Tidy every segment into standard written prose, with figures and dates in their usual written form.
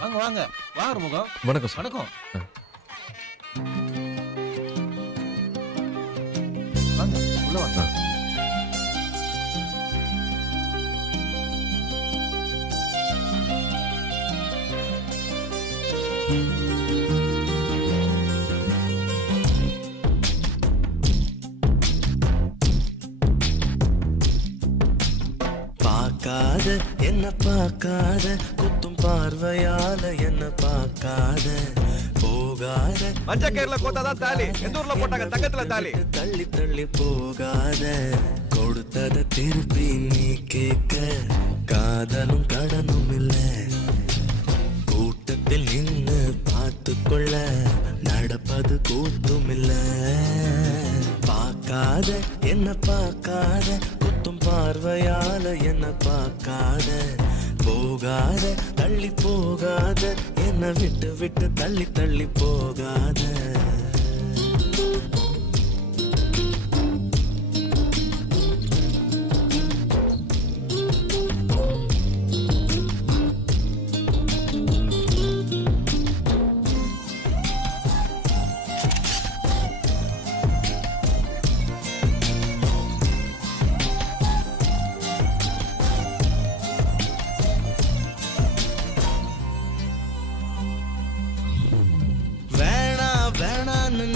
வாங்க வாங்க வாங்க முகம். வணக்கம் சார். வணக்கம். வாங்க உள்ள வாங்க. பார்க்காத என்ன பார்க்காத குத்தும் பார்வையால என்ன பார்க்காத போகாத மஞ்ச கயிறுல கோத்தாதான் தாலி, எந்த ஊர்ல போட்டாங்க தங்கத்துல தாலி. தள்ளி தள்ளி போகாத கொடுத்தத திருப்பி நீ கேட்க காதலும் கடனும் இல்ல கூட்டத்தில் நின்னு பார்த்து கொள்ள நடப்பது கூத்தும் இல்ல பார்க்காத என்ன பார்க்காத குத்தும் பார்வையால என்ன பார்க்காத போகாத தள்ளி போகாத என்ன விட்டு விட்டு தள்ளி தள்ளி போகாத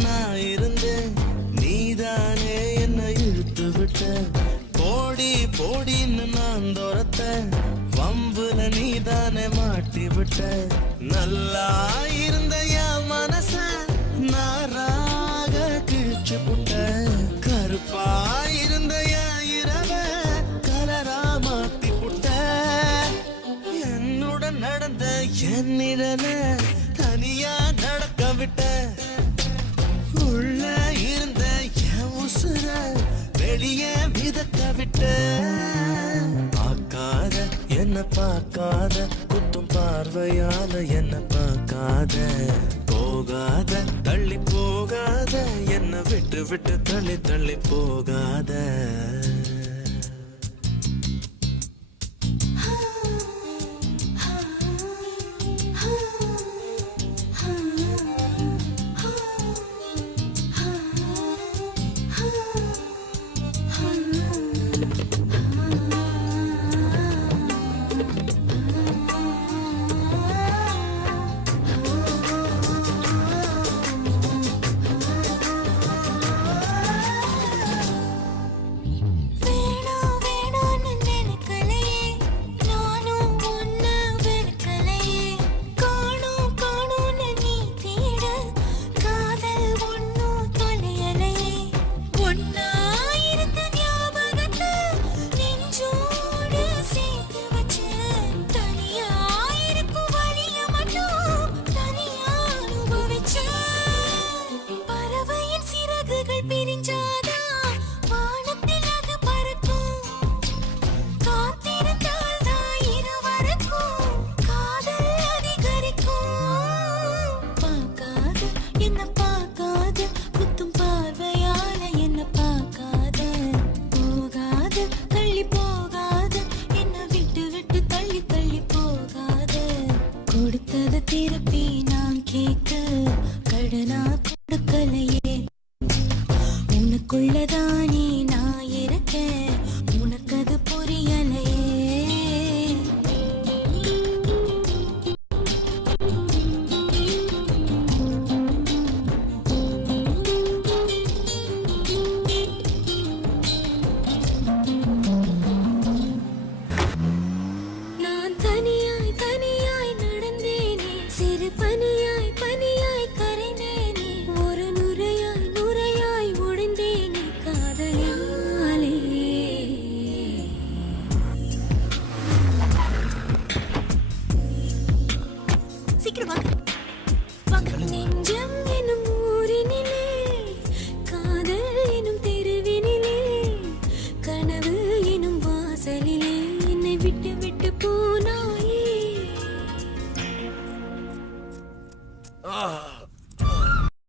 நான் இருந்தேன் நீதானே என்ன இழுத்து விட்ட போடி போடின்னு நான் துரத்த வம்புல நீதானே மாட்டி விட்ட நல்லா இருந்த என் மனச நாராக கிழிச்சு புட்ட கருப்பா இருந்த என் இரவ கலரா மாத்தி புட்ட என்னுடன் நடந்த என் நிழல தனியா நடக்க விட்ட உள்ள இருந்த என் உசுர வெளியே மிதக்க விட்ட பார்க்காத என்ன பார்க்காத குத்தும் பார்வையால என்ன பார்க்காத போகாத தள்ளி போகாத என்ன விட்டு விட்டு தள்ளி தள்ளி போகாத திருப்பி நான் கேட்க கடனா கொடுக்கலையே உனக்குள்ளதானே நான் இருக்கேன்